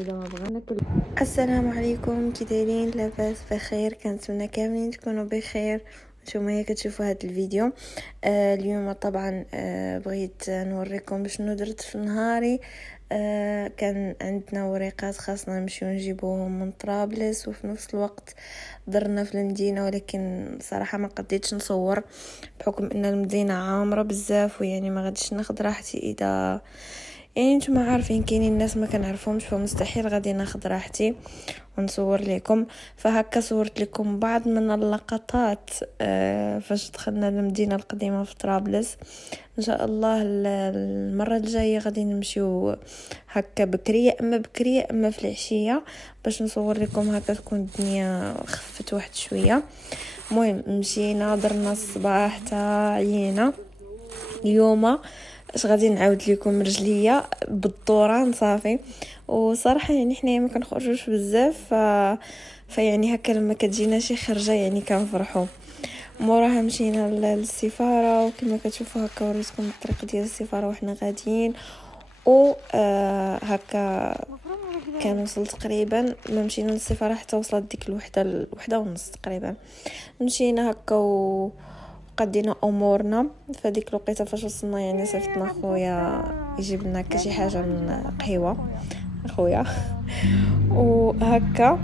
اذا ما بغينا كل. السلام عليكم، كي دايرين؟ لاباس بخير؟ كنتمنى كاملين تكونوا بخير. نتوما هي كتشوفوا هذا الفيديو. اليوم طبعا بغيت نوريكم شنو درت في نهاري. كان عندنا وريقات خاصنا نمشيو نجيبوهم من طرابلس، وفي نفس الوقت درنا في المدينه، ولكن صراحه ما قديتش نصور بحكم ان المدينه عامره بزاف، ويعني ما غاديش ناخذ راحتي. اذا يعني نتوما عارفين كاينين الناس ما كنعرفهمش، فمستحيل غادي ناخذ راحتي ونصور لكم. فهكا صورت لكم بعض من اللقطات فاش دخلنا المدينه القديمه في طرابلس. ان شاء الله المره الجايه غادي نمشيو هكا بكريه، اما بكريه اما في العشيه، باش نصور لكم هكا تكون الدنيا خفت واحد شويه. المهم مشينا درنا الصباح تا عيينا. اليوم اش غادي نعاود لكم رجليا بالدوران صافي. وصراحه يعني حنايا ما كنخرجوش بزاف، فيعني هكا لما كتجينا شي خرجه يعني كنفرحوا. موراها مشينا للسفاره، وكما كتشوفوا هكا وريتكم الطريق ديال السفاره وحنا غاديين. و هكا كان وصل تقريبا، ما مشينا للسفاره حتى وصلت ديك الوحده ونص تقريبا. مشينا هكا قدينا امورنا. فديك الوقيته فاش وصلنا يعني صيفطنا خويا يجيب لنا شي حاجه من قهوه خويا. وهكا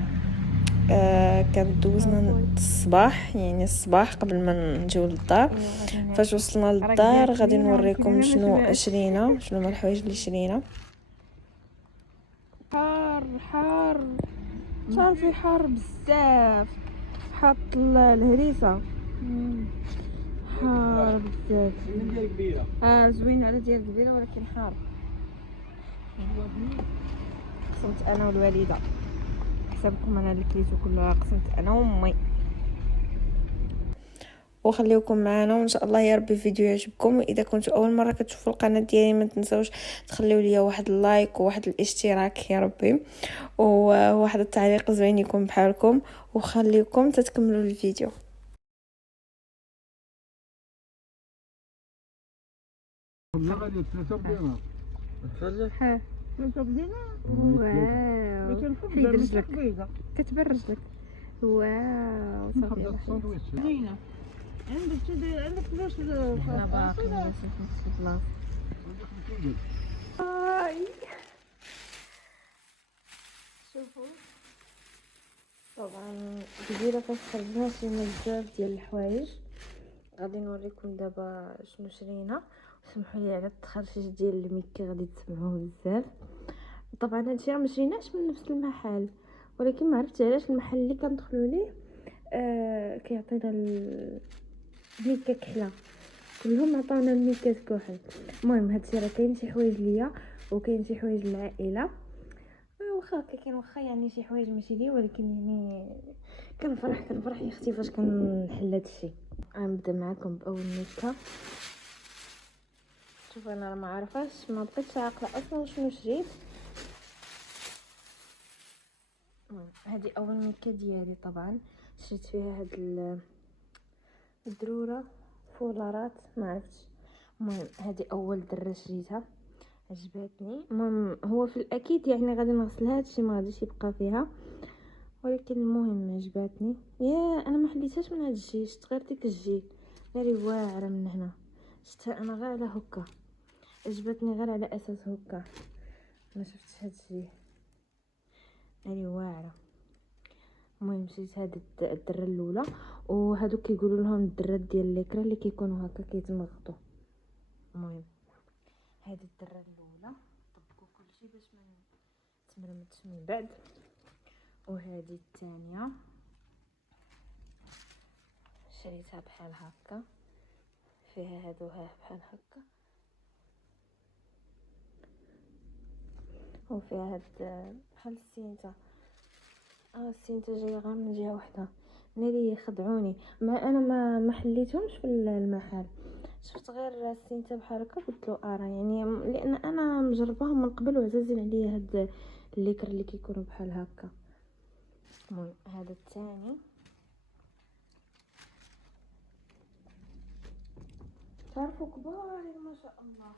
كان دوزنا الصباح، يعني الصباح قبل ما نجيو للدار. فاش وصلنا للدار غادي نوريكم شنو شرينا، شنو هما الحوايج اللي شرينا. حار صافي، حار بزاف، حاط الهريسه حار بزاف. زوين على ديال كبيره ولكن حار. قسمت انا والوالده، حسابكم انا اللي كليتو كلها، قسمت انا وامي. وخليكم معنا وان شاء الله يا ربي الفيديو يعجبكم. واذا كنتوا اول مره كتشوفوا القناه ديالي ما تنسوش تخليوا لي واحد اللايك وواحد الاشتراك يا ربي، وواحد التعليق زوين يكون بحالكم، وخليكم تتكملوا الفيديو. ها واو، حيد رجلك كتبان رجلك. واو صافي زينه. عندك فلوس انا باقي ما نسيت في بلاصه. شوفوا طبعا كبيره فاش خرجنا شرينا بزاف ديال الحوايج. غادي نوريكم دابا شنو شرينا. سمحوا لي على التخرشيش ديال الميكي، غادي تسمعوه بزاف. طبعا هادشي راه مشريناش من نفس المحل، ولكن ما عرفتش علاش المحل اللي كندخلوا ليه كيعطينا الميكا كحله. كلهم عطاونا الميكات كحل. المهم هادشي راه كاين شي حوايج ليا وكاين شي حوايج للعائله. واخا كاين واخا يعني شي حوايج ماشي ليا، ولكن يعني كنفرح يا اختي فاش كنحل هادشي. غنبدا معكم باول ميكا. شوف انا ما عارفاش، ما بقيتش عاقله اصلا شنو شريت. هذه اول ميكا ديالي. طبعا شريت فيها هاد الدروره فولارات ما عرفتش. المهم هذه اول دره شريتها، عجبتني. المهم هو في الاكيد يعني غادي نغسلها، هادشي ما غاديش يبقى فيها، ولكن المهم عجبتني. يا انا ما حليتهاش من هاد الجي، شفت غير ديك الجي غير واعره من هنا، شفتها انا غير على هكا، عجبتني غير على اساس هكا، ما شفتش هاد الشيء هذه واعره. المهم شريت هاد الدره الاولى، وهادو كيقولوا لهم الدرات ديال ليكرا اللي كيكونوا هكا كيتمغطوا. المهم هاد الدره الاولى طبقوا كلشي باش ما تمرمطش من بعد. وهذه الثانيه شريتها بحال هكا، فيها هادوها بحال هكا، وفيها هاد بحال السينتا. السينتا جايه غير من جهه واحده. ناري خدعوني، مع انا ما حليتهمش في المحل، شفت غير السينتا بحال هكا قلت له يعني لان انا مجرباهم من قبل وعزازين عليا هاد الليكر اللي كيكونوا بحال هكا. المهم هذا الثاني تعرفوا كبار ما شاء الله.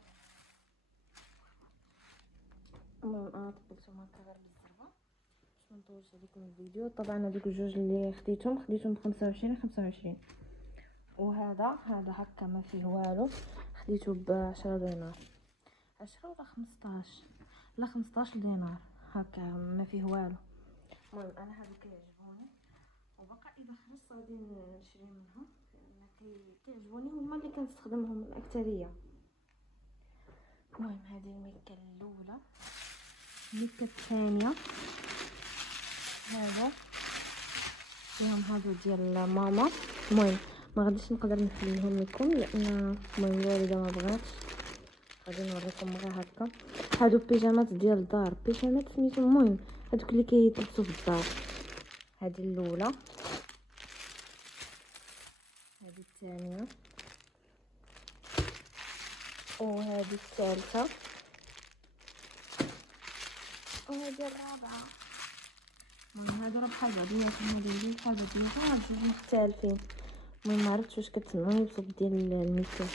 المهم قبلتهم هكا غير بالزربه باش ما نطولش عليكم الفيديو. طبعا هذوك الجوج اللي خديتهم ب 25 وهذا هكا ما فيه والو، خديته ب10 دينار، 10 ولا 15، لا 15 دينار هكا ما فيه والو. المهم انا هادو كيعجبوني، وبقى اذا خرجت غادي نشري منهم لان كيعجبوني، هما اللي كنستخدمهم الاكثريه. المهم هذه الميكه الاولى. الميكه الثانيه هذا فيهم هادو ديال ماما. المهم ما غاديش نقدر نخليهم لكم لان المهم الوالده ما بغاتش، غادي نوريكم غير هكا. هادو بيجامات ديال الدار، بيجامات سميتهم، المهم هادوك اللي كيتلبسوا في الدار. هذه الاولى، هذه الثانيه، وهذه الثالثه، وهذه الرابعه. المهم هادو راه بحال بعضياتهم، هادو بحال بعضياتهم، هاد جوج مختلفين. المهم ما عرفتش واش كتسمعوني بصوت ديال الميكات.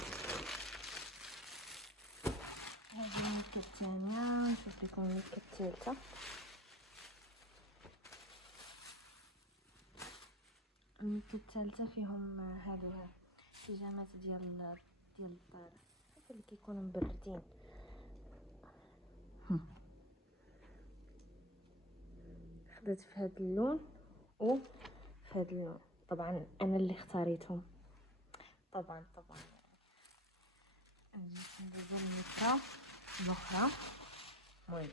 هذه الميكه الثانيه، نشوف لكم الميكه الثالثه. الميكه الثالثه فيهم هادو بيجامات ديال الدار هكا اللي كيكونوا مبردين. خديت في هذا اللون وفي هذا اللون، طبعا انا اللي اختاريتهم. طبعا ندوزو الميكه الاخرى. المهم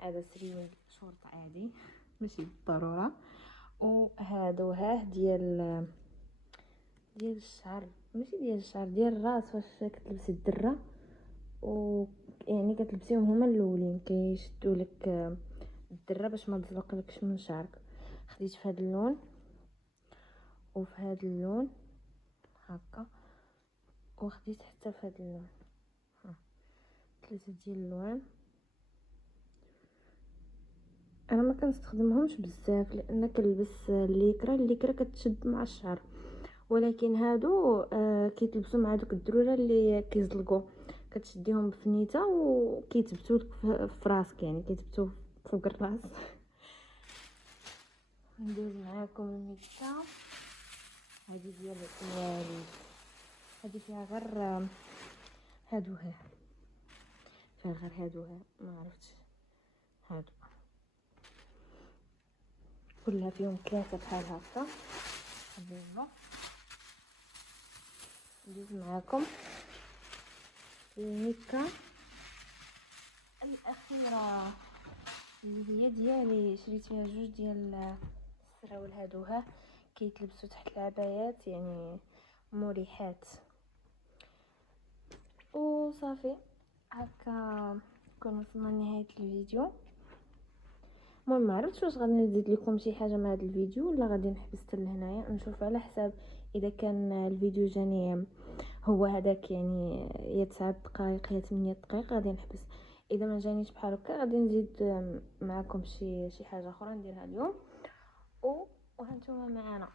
هذا سريون شورت عادي ماشي بالضروره، وهادو ديال الشعر، ماشي ديال الشعر، ديال الراس. واش كتلبسي الدره و يعني كتلبسيهم هما الاولين، كيشدوا لك الدره باش ما تزلقلكش من شعرك. خديت في هذا اللون وفي هذا اللون هكا، وخديت حتى في هذا اللون. ثلاثه ديال الالوان. انا ما كنستخدمهمش بزاف لان كنلبس الليكرا كتشد مع الشعر، ولكن هادو كيتلبسوا مع دوك الدروره اللي كيزلقوا، كتشديهم بفنيته وكيتبتوا لك في راسك، يعني كيتبتوا فوق الراس. ندوز معاكم الميكه هذه ديال الوالد. هذه فيها غير هادو فيها غير هادو ما عرفتش هادو كلها فيهم ثلاثه بحال هكا. يلا ندوز معاكم الميكه الاخيره اللي هي ديالي. شريت فيها جوج ديال السراول هادو كيتلبسوا تحت العبايات، يعني مريحات. وصافي هكا كنا وصلنا لنهايه الفيديو. المهم ما عرفتش واش غادي نزيد لكم شي حاجه مع هذا الفيديو ولا غادي نحبس حتى لهنايا، نشوف على حساب اذا كان الفيديو جاني هو هذاك يعني يا 9 دقائق يا 8 دقائق غادي نحبس. اذا ما جانيش بحال هكا غادي نزيد معكم شي حاجه اخرى نديرها اليوم. وهانتوما معنا.